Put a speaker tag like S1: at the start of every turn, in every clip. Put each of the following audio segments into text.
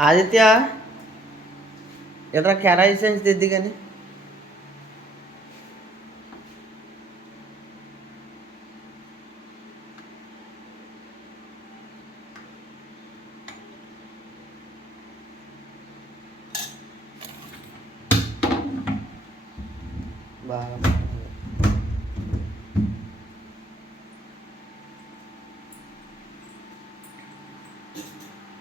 S1: ఆదిత్య ఎట్రా కెరాయి సెన్స్ దిద్ది కానీ? బాగా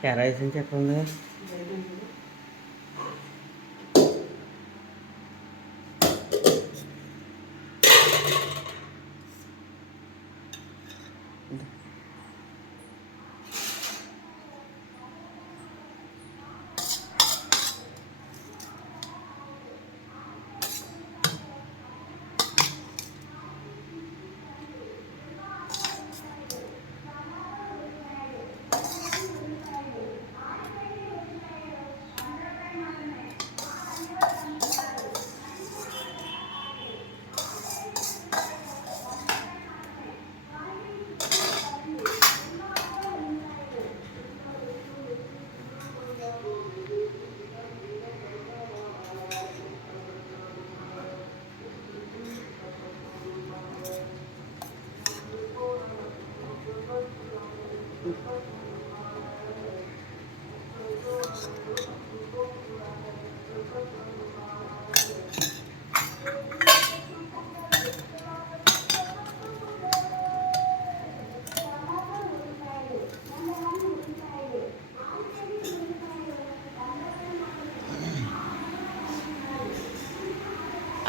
S1: కెరాయి సెన్స్ ఎక్కడ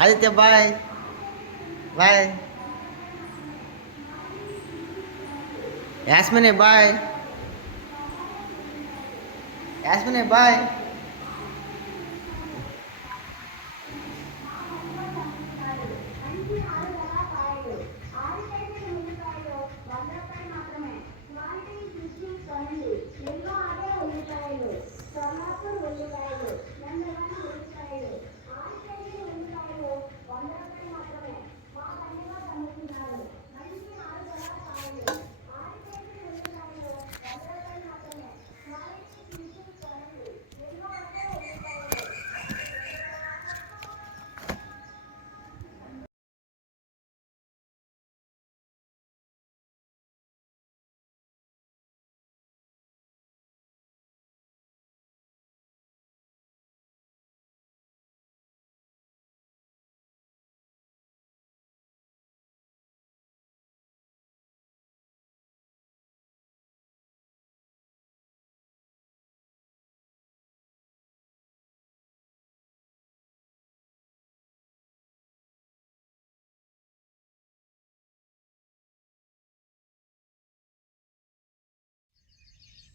S1: ఉంది Aditya bye bye Yasmini bye Yasmini bye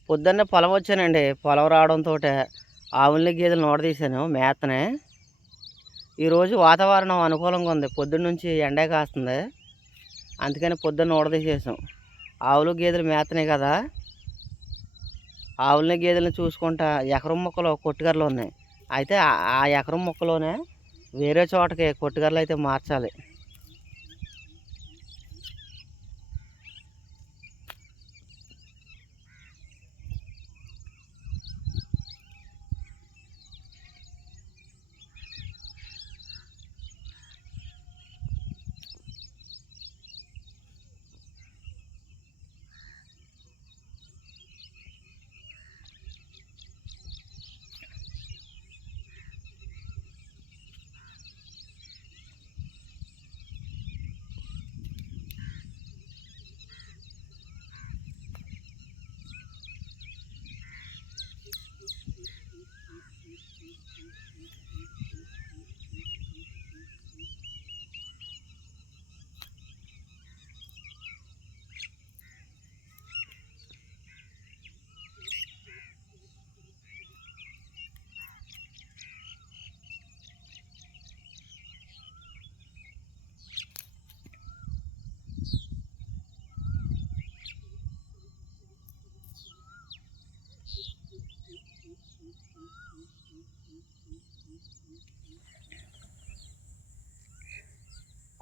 S1: పొద్దున్నే పొలం వచ్చానండి. పొలం రావడంతో ఆవుల్ని గేదెలు నోడదీశాను. మేతనే ఈరోజు వాతావరణం అనుకూలంగా ఉంది. పొద్దున్న నుంచి ఎండే కాస్తుంది. అందుకని పొద్దున్న ఊడదీసేసాం ఆవులు గేదెలు మేతనే కదా. ఆవులని గేదెలను చూసుకుంటా ఎకరం మొక్కలు కొట్టుకర్రలు ఉన్నాయి. అయితే ఆ- ఎకరం మొక్కలోనే వేరే చోటకి కొట్టుకర్రలు అయితే మార్చాలి.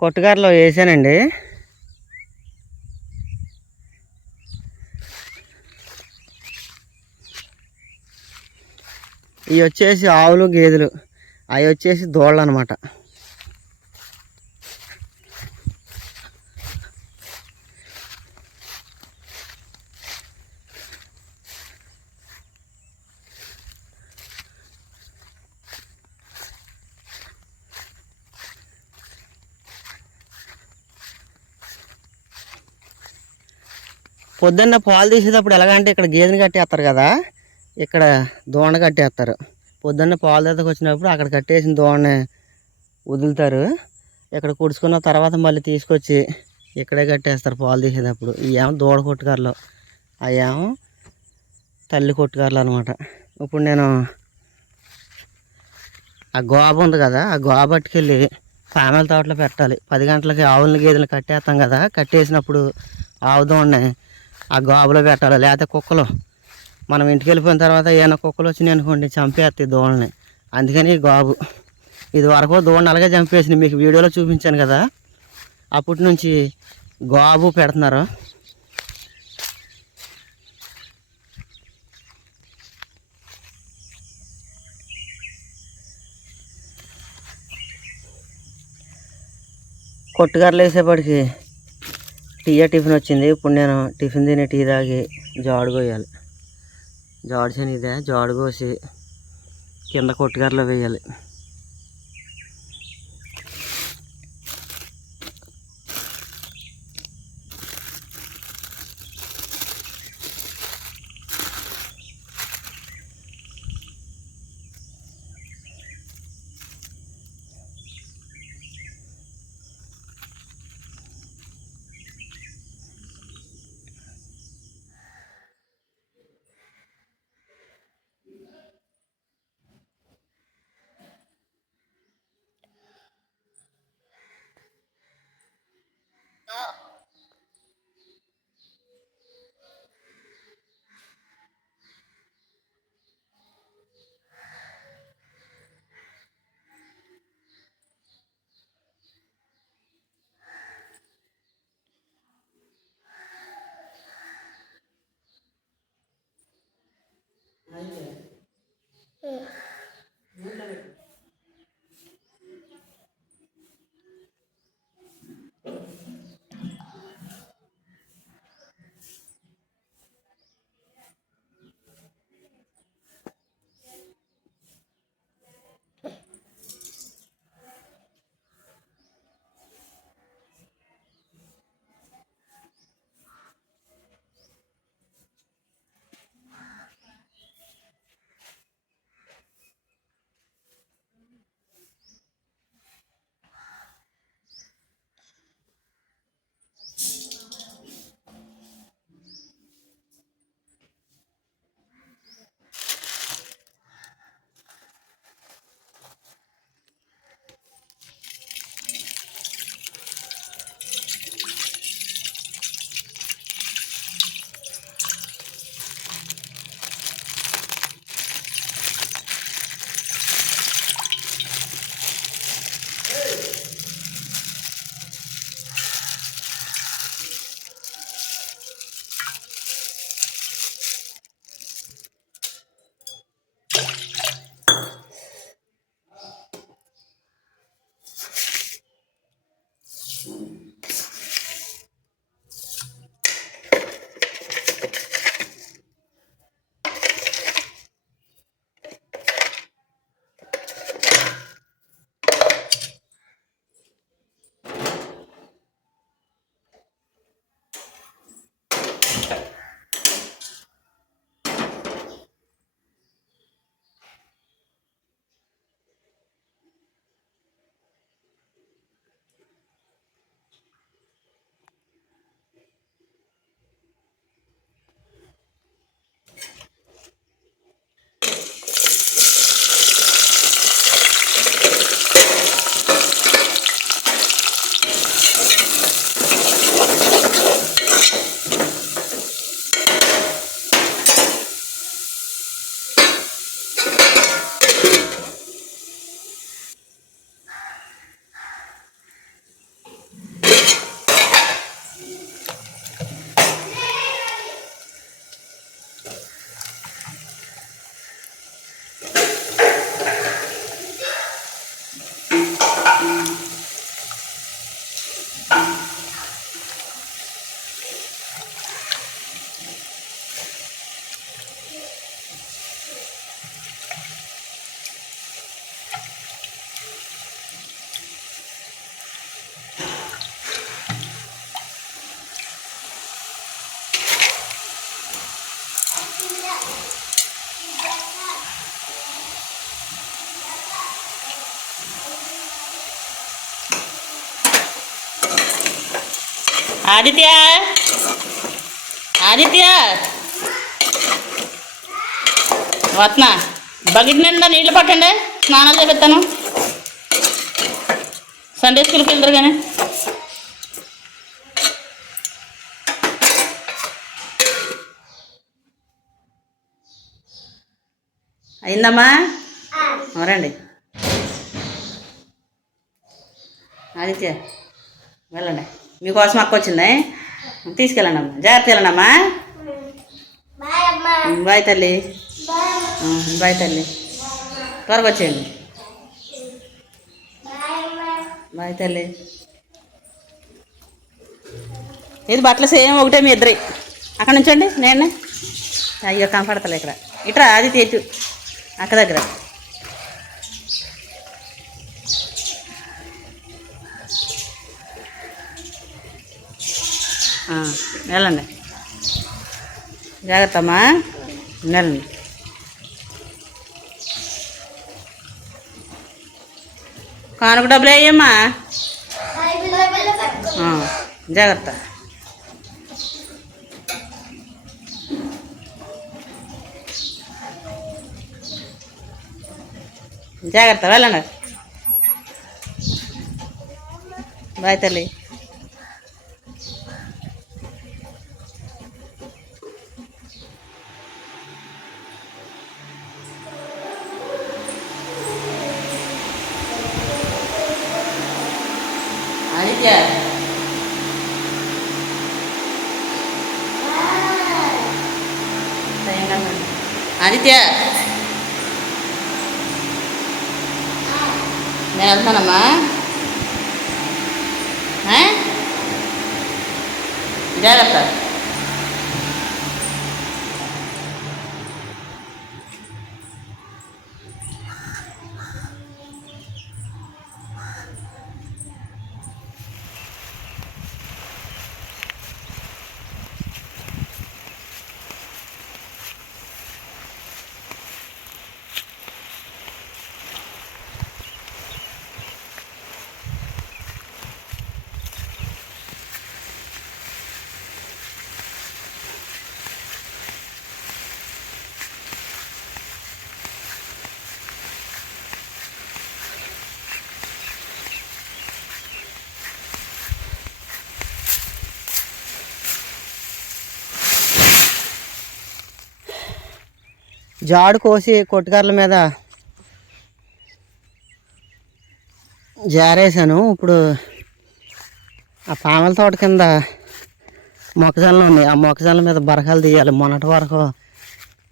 S1: కొట్టుగారిలో వేసానండి. ఇవి వచ్చేసి ఆవులు గేదెలు. అవి వచ్చేసి దోళ్ళు అనమాట పొద్దున్న పాలు తీసేటప్పుడు ఎలాగంటే ఇక్కడ గేదెని కట్టేస్తారు కదా ఇక్కడ దోణ కట్టేస్తారు. పొద్దున్న పాలు దగ్గరకు వచ్చినప్పుడు అక్కడ కట్టేసిన దోణ వదులుతారు. ఇక్కడ కుడుచుకున్న తర్వాత మళ్ళీ తీసుకొచ్చి ఇక్కడే కట్టేస్తారు పాలు తీసేటప్పుడు. ఏమో దూడ కొట్టుకారులు అవేమో తల్లి కొట్టుకారులు అనమాట ఇప్పుడు నేను ఆ గోబ ఉంది కదా ఆ గోబ పట్టుకెళ్ళి పామెల తోటలో పెట్టాలి. పది గంటలకి ఆవులని గేదెలు కట్టేస్తాం కదా కట్టేసినప్పుడు ఆవు ఆ గాబులో పెట్టాలి? లేకపోతే కుక్కలు. మనం ఇంటికి వెళ్ళిపోయిన తర్వాత ఏమైనా కుక్కలు వచ్చినాయి అనుకోండి చంపేస్తాయి దోళ్ళని అందుకని గాబు. ఇది వరకు దోణి అలాగే చంపేసింది. మీకు వీడియోలో చూపించాను కదా. అప్పటి నుంచి గాబు పెడుతున్నారు. కొట్టుగారులు వేసేపటికి టీయా టిఫిన్ వచ్చింది. ఇప్పుడు నేను టిఫిన్ తిని టీ తాగి జాడు కోయాలి. జాడు శని ఇదే జాడు కోసి కింద కొట్టుగారులో వేయాలి.
S2: ఆదిత్య? ఆదిత్య? వత్న బకెట్ నిండా నీళ్ళు పట్టండి. స్నానాలు చేపిస్తాను. సండే స్కూల్కి వెళ్తారు కానీ అయిందమ్మా? రండి. ఆదిత్య వెళ్ళండి. మీకోసం అక్క వచ్చింది? తీసుకెళ్ళండి అమ్మా. జాగ్రత్త వెళ్ళండమ్మా బాయ్ తల్లి. బాయ్ తల్లి. త్వరగా వచ్చేయండి. బాయ్ తల్లి. ఇది బట్టలు సేమ్ ఒకటే మీ ఇద్దరి. అక్కడ నుంచండి నేనే. అయ్యో కనపడతలే ఇక్కడ. ఇట్రా అది తీర్చు అక్క దగ్గర ఆ, వెళ్ళండి. జాగ్రత్తమ్మా. వెళ్ళండి. కానుక డబ్బులు వేయమ్మా. జాగ్రత్త. జాగ్రత్త వెళ్ళండి. బాయ్ తల్లి. ఆదిత్య ఆదిత్య నేను వెళ్తానమ్మా ఆ? జాగ్రత్త
S1: జాడు కోసి కొట్టుకర్ల మీద జారేసాను ఇప్పుడు ఆ పామల తోట కింద మొక్కజొన్నలు ఉన్నాయి. ఆ మొక్కజొన్నల మీద బరకాలు తీయాలి. మొన్నటి వరకు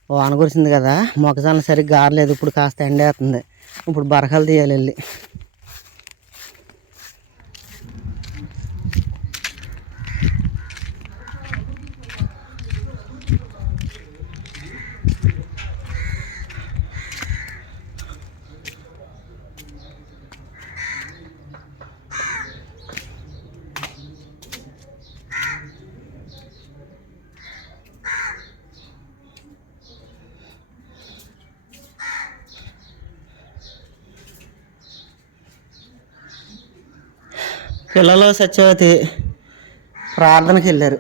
S1: వాన కురిసింది కదా. మొక్కజొన్న సరిగ్గా గారలేదు. ఇప్పుడు కాస్త ఎండేస్తుంది. ఇప్పుడు బరకాలు తీయాలి వెళ్ళి. పిల్లలు సత్యవతి ప్రార్థనకి వెళ్ళారు.